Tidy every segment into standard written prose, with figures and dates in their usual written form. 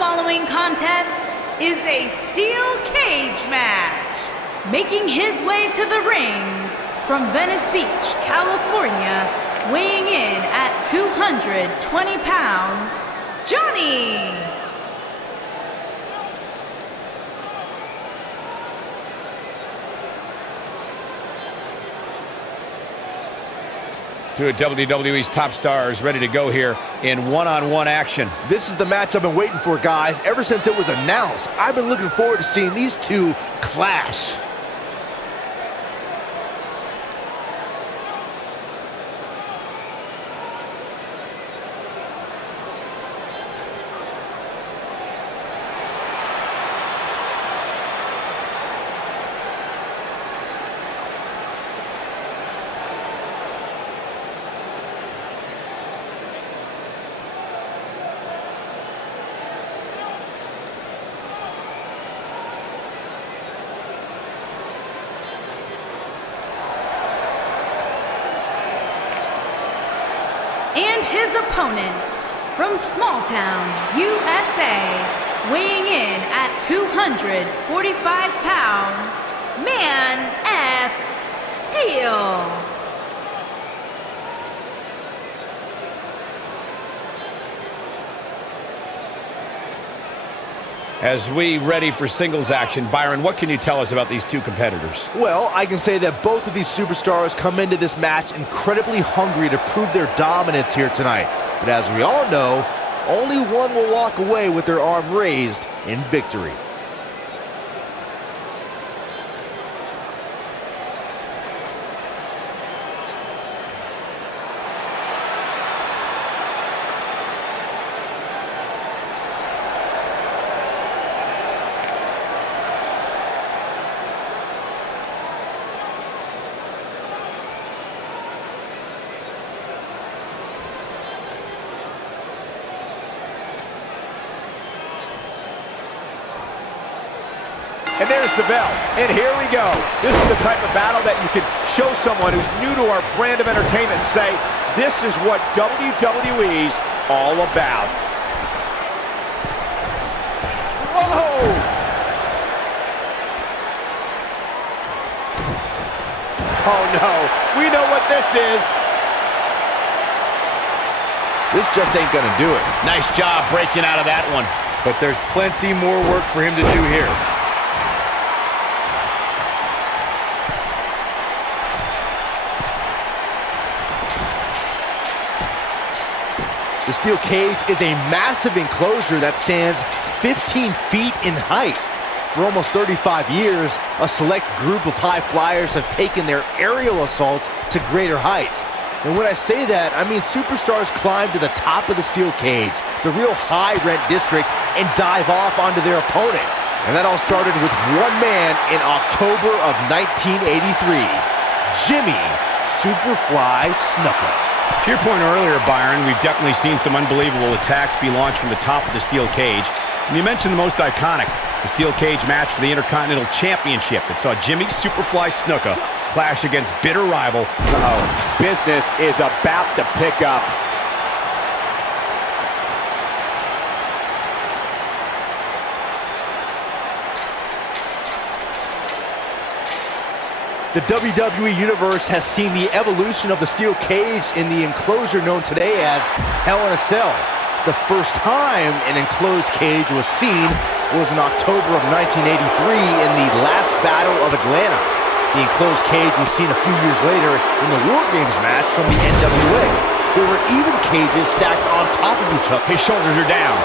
following contest is a steel cage match. Making his way to the ring from Venice Beach, California, weighing in at 220 pounds, Johnny. Two of WWE's top stars ready to go here in one-on-one action. This is the match I've been waiting for, guys. Ever since it was announced, I've been looking forward to seeing these two clash. And his opponent, from small town, USA, weighing in at 245 pounds, Man F. Steel. As we ready for singles action, Byron, what can you tell us about these two competitors? Well, I can say that both of these superstars come into this match incredibly hungry to prove their dominance here tonight. But as we all know, only one will walk away with their arm raised in victory. And there's the bell, and here we go. This is the type of battle that you can show someone who's new to our brand of entertainment and say, this is what WWE's all about. Whoa! Oh no, we know what this is. This just ain't gonna do it. Nice job breaking out of that one. But there's plenty more work for him to do here. The steel cage is a massive enclosure that stands 15 feet in height. For almost 35 years, a select group of high flyers have taken their aerial assaults to greater heights. And when I say that, I mean superstars climb to the top of the steel cage, the real high-rent district, and dive off onto their opponent. And that all started with one man in October of 1983, Jimmy Superfly Snuka. To your point earlier, Byron, we've definitely seen some unbelievable attacks be launched from the top of the steel cage. And you mentioned the most iconic, the steel cage match for the Intercontinental Championship that saw Jimmy Superfly Snuka clash against bitter rival. Business is about to pick up. The WWE Universe has seen the evolution of the steel cage in the enclosure known today as Hell in a Cell. The first time an enclosed cage was seen was in October of 1983 in the last Battle of Atlanta. The enclosed cage was seen a few years later in the War Games match from the NWA. There were even cages stacked on top of each other. His shoulders are down.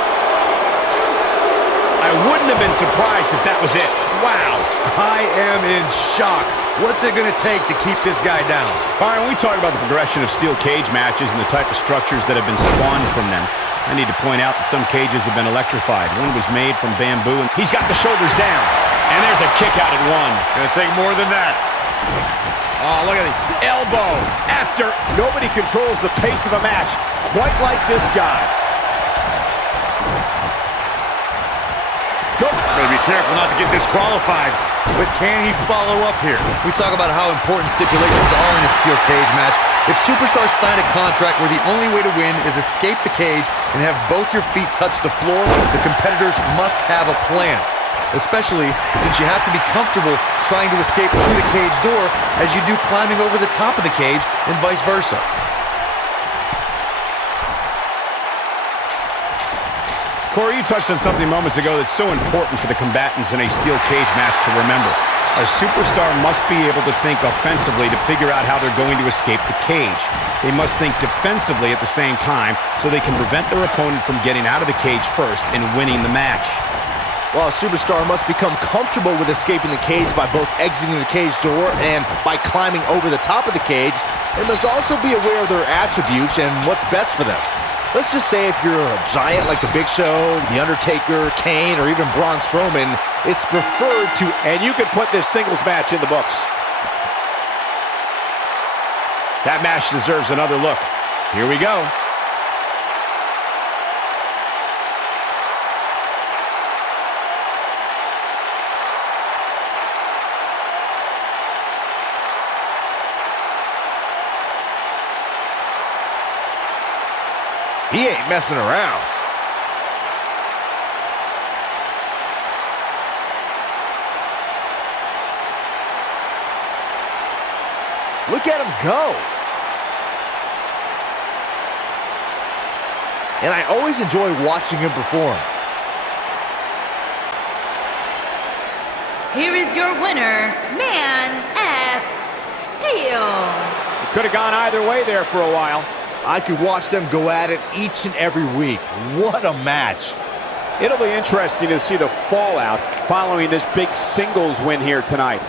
I wouldn't have been surprised if that was it. Wow. I am in shock. What's it going to take to keep this guy down? Byron, we talk about the progression of steel cage matches and the type of structures that have been spawned from them. I need to point out that some cages have been electrified. One was made from bamboo, and he's got the shoulders down. And there's a kick out at one. Going to take more than that. Oh, look at the elbow. After nobody controls the pace of a match quite like this guy. Go. Better be careful not to get disqualified. But can he follow up here? We talk about how important stipulations are in a steel cage match. If superstars sign a contract where the only way to win is escape the cage and have both your feet touch the floor, the competitors must have a plan. Especially since you have to be comfortable trying to escape through the cage door as you do climbing over the top of the cage and vice versa. Corey, you touched on something moments ago that's so important for the combatants in a steel cage match to remember. A superstar must be able to think offensively to figure out how they're going to escape the cage. They must think defensively at the same time so they can prevent their opponent from getting out of the cage first and winning the match. Well, a superstar must become comfortable with escaping the cage by both exiting the cage door and by climbing over the top of the cage. They must also be aware of their attributes and what's best for them. Let's just say if you're a giant like The Big Show, The Undertaker, Kane, or even Braun Strowman, it's preferred to... And you can put this singles match in the books. That match deserves another look. Here we go. He ain't messing around. Look at him go. And I always enjoy watching him perform. Here is your winner, Man F. Steel. It could have gone either way there for a while. I could watch them go at it each and every week. What a match. It'll be interesting to see the fallout following this big singles win here tonight.